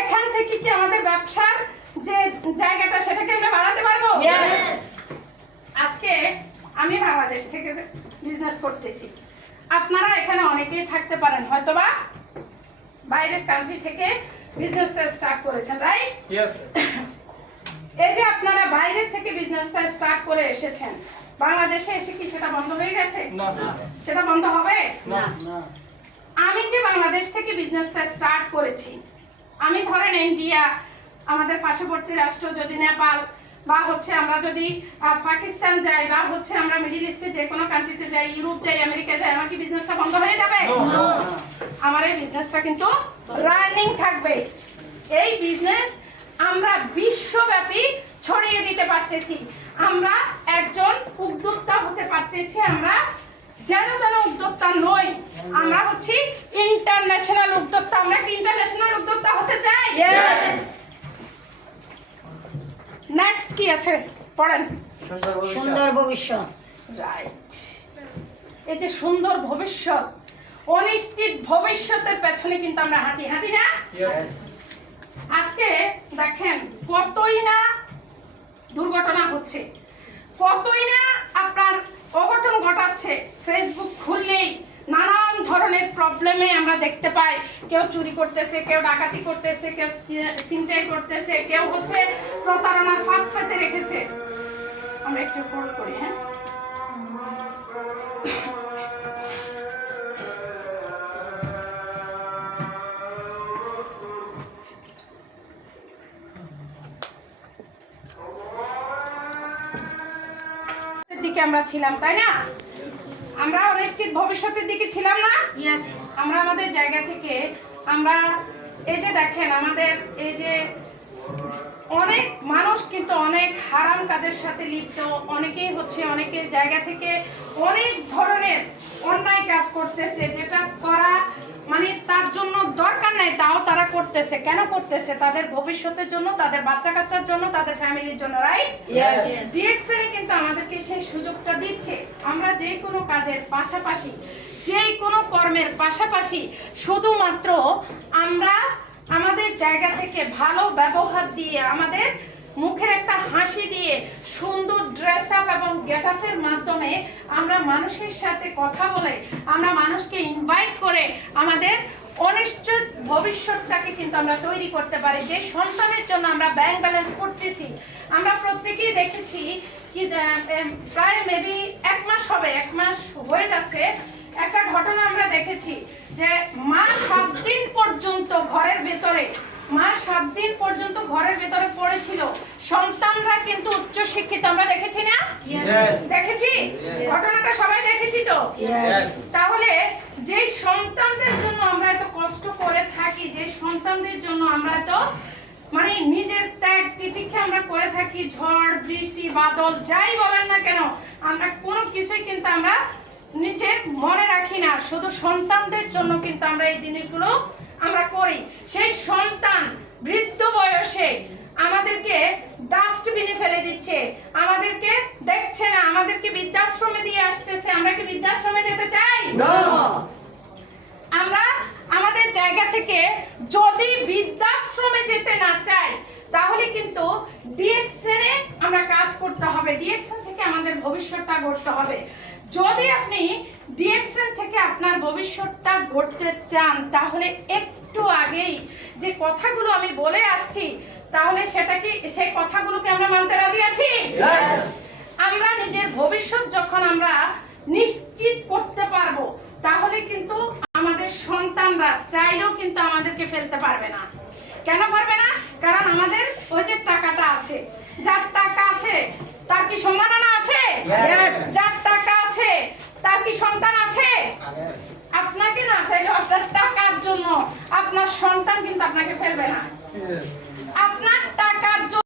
এখান থেকে কি আমাদের ব্যবসার যে জায়গাটা সেটাকে আমরা বাড়াতে পারবো? আজকে আমি বাংলাদেশ থেকে বিজনেস করতেছি, আপনারা এখানে অনেকেই থাকতে পারেন, হয়তোবা বাইরের কান্ট্রি থেকে বিজনেসটা স্টার্ট করেছেন, রাইট? এই যে আপনারা বাইরের থেকে বিজনেসটা স্টার্ট করে এসেছেন, বাংলাদেশে এসে কি সেটা বন্ধ হয়ে গেছে? না। সেটা বন্ধ হবে না। আমি যে বাংলাদেশ থেকে বিজনেসটা স্টার্ট করেছি, আমি ধরেন ইন্ডিয়া, আমাদের পার্শ্ববর্তী রাষ্ট্র যদি নেপাল বা হচ্ছে আমরা যদি পাকিস্তান যাই বা হচ্ছে আমরা মিডল ইস্টে যে কোনো কান্ট্রিতে যাই, ইউরোপ যাই, আমেরিকা যাই, আমার কি বিজনেসটা বন্ধ হয়ে যাবে? আমার এই বিজনেসটা কিন্তু রানিং থাকবে। এই বিজনেস আমরা বিশ্বব্যাপী ছড়িয়ে দিতে পারতেছি, আমরা একজন উদ্যোক্তা হতে পারতেছি। আমরা যেন তেন উদ্যোক্তা নই, আমরা হচ্ছি ইন্টারন্যাশনাল উদ্যোক্তা। আমরা কি ইন্টারন্যাশনাল উদ্যোক্তা হতে চাই? নেক্সট কি আছে পড়েন। সুন্দর ভবিষ্যৎ। রাইট। এই যে সুন্দর ভবিষ্যৎ, অনিশ্চিত ভবিষ্যতের পেছনে কিন্তু আমরা হাঁটি না? আজকে দেখেন কতই না দুর্ঘটনা হচ্ছে, কতই না আপনার অঘটন ঘটাচ্ছে। ফেসবুক খুললেই নানান ধরনের প্রবলেমে আমরা দেখতে পাই, কেউ চুরি করতেছে, কেউ ডাকাতি করতেছে, কেউ ছিনতাই করতেছে, কেউ হচ্ছে প্রতারণার ফাঁদ পেতে রেখেছে। আমরা একটু হোল্ড করি, হ্যাঁ। দিকে আমরা ছিলাম, তাই না? আমরা অনিশ্চিত ভবিষ্যতের দিকে ছিলাম না? আমরা আমাদের জায়গা থেকে আমরা এই যে দেখেন আমাদের এই যে অনেক মানুষ কিন্তু অনেক হারাম কাজের সাথে লিপ্ত, অনেকেই হচ্ছে অনেকের জায়গা থেকে অনেক ধরনের অন্যায় কাজ করতেছে, যেটা করা মানে তার জন্য দরকার নাই, তাও তারা করতেছে। কেন করতেছে? তাদের ভবিষ্যতের জন্য, তাদের বাচ্চা কাচ্চার জন্য, তাদের ফ্যামিলির জন্য, রাইট? ডিএক্সএন কিন্তু আমাদেরকে সেই সুযোগটা দিচ্ছে। আমরা যে কোনো কাজের পাশাপাশি, যে কোনো কর্মের পাশাপাশি শুধুমাত্র আমরা আমাদের জায়গা থেকে ভালো ব্যবহার দিয়ে, আমাদের মুখের একটা হাসি দিয়ে, সুন্দর ড্রেস আপ এবং গেট আপের মাধ্যমে আমরা মানুষের সাথে কথা বলে, আমরা মানুষকে ইনভাইট করে আমাদের অনিশ্চিত ভবিষ্যৎটাকে কিন্তু আমরা তৈরি করতে পারি। যে সন্তানের জন্য আমরা ব্যাংক ব্যালেন্স করতেছি, আমরা প্রত্যেকেই দেখেছি কি প্রায় মেবি 1 মাস হবে, 1 মাস হয়ে যাচ্ছে, একটা ঘটনা আমরা দেখেছি যে মা 7 দিন পর্যন্ত ঘরের ভেতরে, মা 7 দিন পর্যন্ত ঘরের ভেতরে পড়েছিল, সন্তানরা কিন্তু উচ্চ শিক্ষিত। আমরা দেখেছি না? দেখেছি ঘটনাটা, সবাই দেখেছি তো। তাহলে যে সন্তানদের জন্য আমরা এত কষ্ট করে থাকি, যে সন্তানদের জন্য আমরা তো মানে নিজের ত্যাগ তিতিক্ষা আমরা করে থাকি, ঝড় বৃষ্টি বাদল যাই বলেন না কেন, আমরা কোনো কিছুই কিন্তু আমরা নিজে মনে রাখি না, শুধু সন্তানদের জন্য কিন্তু আমরা এই জিনিসগুলো আমরা করি। সেই সন্তান বৃদ্ধ বয়সে আমাদেরকে ডাস্টবিনে ফেলে দিচ্ছে, আমাদেরকে দেখছে না, আমাদেরকে বৃদ্ধাশ্রমে দিয়ে আসতেছে। আমরা কি বৃদ্ধাশ্রমে যেতে চাই? না। আমরা আমাদের জায়গা থেকে যদি বৃদ্ধাশ্রমে যেতে না চাই, তাহলে কিন্তু ডিএক্সএন এ আমরা কাজ করতে হবে, ডিএক্সএন থেকে আমাদের ভবিষ্যৎটা গড়তে হবে। যদি আপনি ডিএক্সএন থেকে আপনার ভবিষ্যৎটা গড়তে চান, তাহলে একটু আগেই যে কথাগুলো আমি বলে আসছি, তাহলে সেটা কি, সেই কথাগুলোকে আমরা মানতে রাজি আছি? আমরা নিজের ভবিষ্যৎ যখন আমরা নিশ্চিত করতে পারবো, তাহলে কিন্তু আমাদের সন্তানরা চাইলেও কিন্তু আমাদেরকে ফেলতে পারবে না। কেন পারবে না? কারণ আমাদের ওই যে টাকাটা আছে, যার টাকা আছে তার কি সম্মাননা আছে? যার টাকা আছে তার কি সন্তান আছে? আপনাকে না চাইলেও আপনার টাকার জন্য আপনার সন্তান কিন্তু আপনাকে ফেলবে না। আপনার টাকার